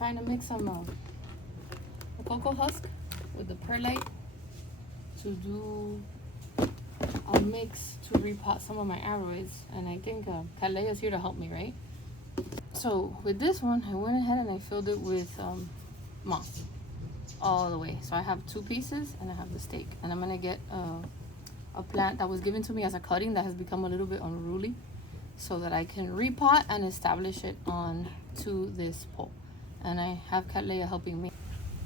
trying to mix some the cocoa husk with the perlite to do a mix to repot some of my aroids, and I think Kalea's here to help me, right? So with this one, I went ahead and I filled it with moss all the way. So I have 2 pieces and I have the stake, and I'm gonna get a plant that was given to me as a cutting that has become a little bit unruly, so that I can repot and establish it on to this pole. And I have Kalea helping me.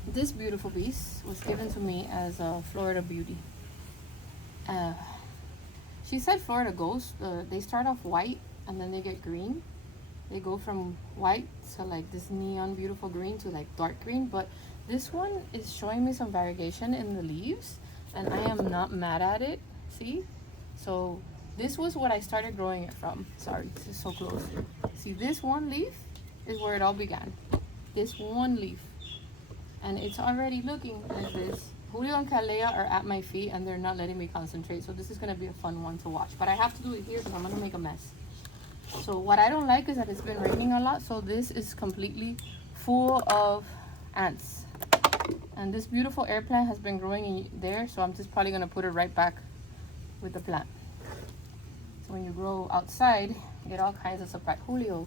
This beautiful piece was given to me as a Florida beauty. She said Florida Ghost. They start off white and then they get green. They go from white to like this neon beautiful green to like dark green. But this one is showing me some variegation in the leaves, and I am not mad at it. See? So this was what I started growing it from. Sorry, this is so close. See, this one leaf is where it all began. This one leaf. And it's already looking like this. Julio and Kalea are at my feet and they're not letting me concentrate. So this is going to be a fun one to watch. But I have to do it here because I'm going to make a mess. So what I don't like is that it's been raining a lot. So this is completely full of ants. And this beautiful air plant has been growing in there. So I'm just probably going to put it right back with the plant. So when you grow outside, you get all kinds of surprise. Julio,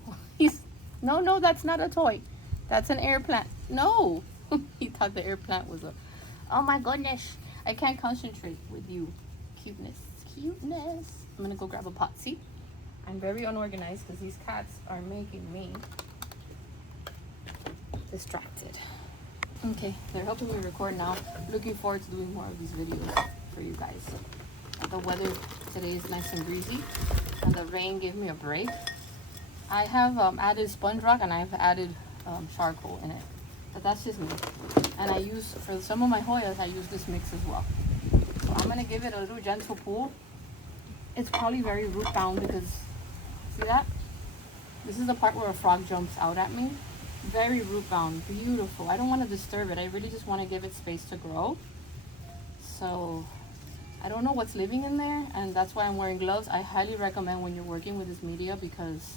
no, that's not a toy. That's an air plant. No. He thought the air plant was a... Oh my goodness. I can't concentrate with you. Cuteness. Cuteness. I'm going to go grab a pot. See? I'm very unorganized because these cats are making me distracted. Okay, they're helping me record now. Looking forward to doing more of these videos for you guys. The weather today is nice and breezy, and the rain gave me a break. I have added sponge rock and I've added charcoal in it. But that's just me. And I use, for some of my Hoyas, I use this mix as well. So I'm going to give it a little gentle pull. It's probably very root bound because, see that? This is the part where a frog jumps out at me. Very root bound, beautiful. I don't want to disturb it. I really just want to give it space to grow. So I don't know what's living in there, and that's why I'm wearing gloves. I highly recommend when you're working with this media because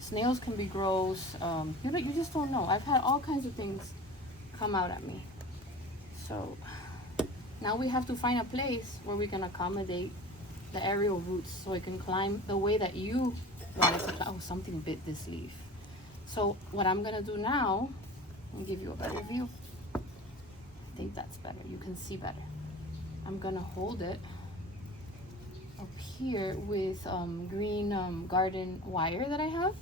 snails can be gross. You just don't know. I've had all kinds of things come out at me. So now we have to find a place where we can accommodate the aerial roots so it can climb the way that you want it to climb. Oh, something bit this leaf. So what I'm gonna do now, I'll give you a better view. I think that's better. You can see better. I'm gonna hold it up here with green garden wire that I have,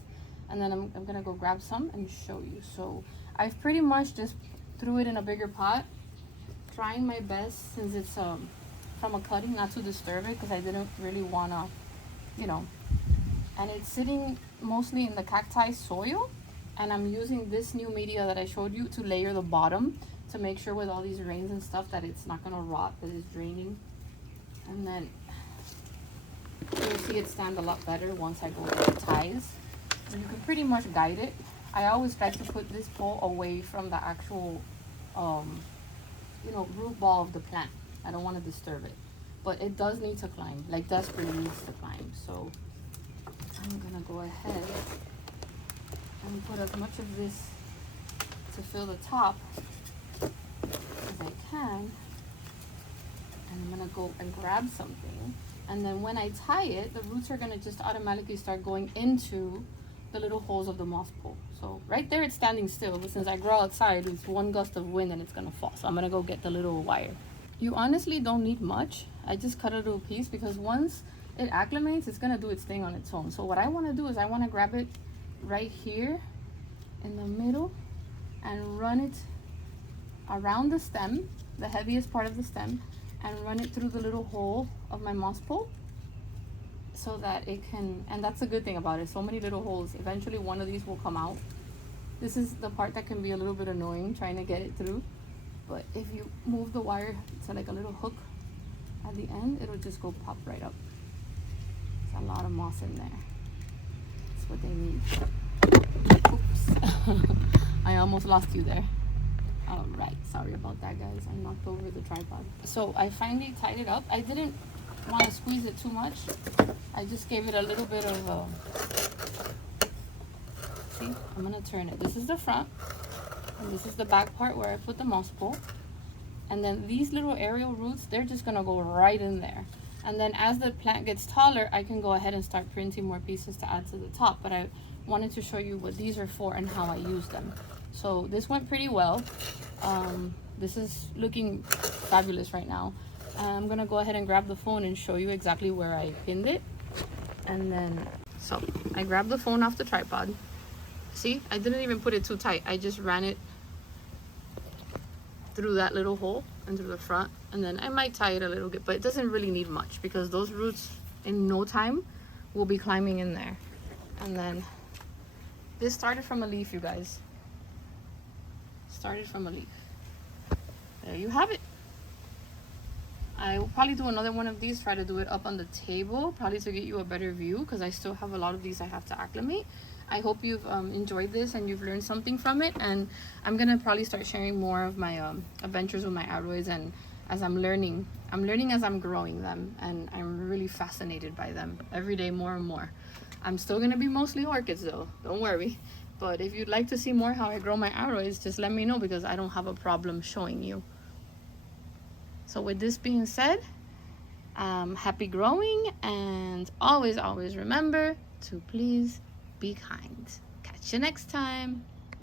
and then I'm gonna go grab some and show you. So I've pretty much just threw it in a bigger pot, trying my best since it's from a cutting not to disturb it because I didn't really wanna, and it's sitting mostly in the cacti soil, and I'm using this new media that I showed you to layer the bottom to make sure with all these rains and stuff that it's not gonna rot, that it's draining. And then you'll see it stand a lot better once I go with the ties. So you can pretty much guide it. I always try to put this pole away from the actual root ball of the plant. I don't want to disturb it, but it does need to climb, like desperately needs to climb. So I'm gonna go ahead and put as much of this to fill the top as I can, and I'm gonna go and grab something, and then when I tie it, the roots are gonna just automatically start going into the little holes of the moss pole. So right there it's standing still, but since I grow outside, it's one gust of wind and it's gonna fall. So I'm gonna go get the little wire. You honestly don't need much. I just cut a little piece because once it acclimates, it's gonna do its thing on its own. So what I want to do is I want to grab it right here in the middle and run it around the stem, the heaviest part of the stem, and run it through the little hole of my moss pole so that it can, and that's a good thing about it, so many little holes. Eventually one of these will come out. This is the part that can be a little bit annoying, trying to get it through, but if you move the wire to like a little hook at the end, it'll just go pop right up. It's a lot of moss in there. That's what they need. Oops. I almost lost you there. All right, sorry about that, guys. I knocked over the tripod. So I finally tied it up. I didn't want to squeeze it too much. I just gave it a little bit of see, I'm gonna turn it. This is the front, And this is the back part where I put the moss pole. And then these little aerial roots, they're just gonna go right in there. And then as the plant gets taller, I can go ahead and start printing more pieces to add to the top. But I wanted to show you what these are for and how I use them. So this went pretty well. This is looking fabulous right now. I'm gonna go ahead and grab the phone and show you exactly where I pinned it. And then, so I grabbed the phone off the tripod. See, I didn't even put it too tight. I just ran it through that little hole and through the front, and then I might tie it a little bit, but it doesn't really need much because those roots in no time will be climbing in there. And then this started from a leaf, you guys. Started from a leaf. There you have it. I will probably do another one of these, try to do it up on the table, probably to get you a better view, because I still have a lot of these I have to acclimate. I hope you've enjoyed this and you've learned something from it, and I'm gonna probably start sharing more of my adventures with my aroids, and as I'm learning as I'm growing them, and I'm really fascinated by them every day more and more. I'm still gonna be mostly orchids though, don't worry. But if you'd like to see more how I grow my aroids, just let me know, because I don't have a problem showing you. So with this being said, happy growing, and always remember to please be kind. Catch you next time.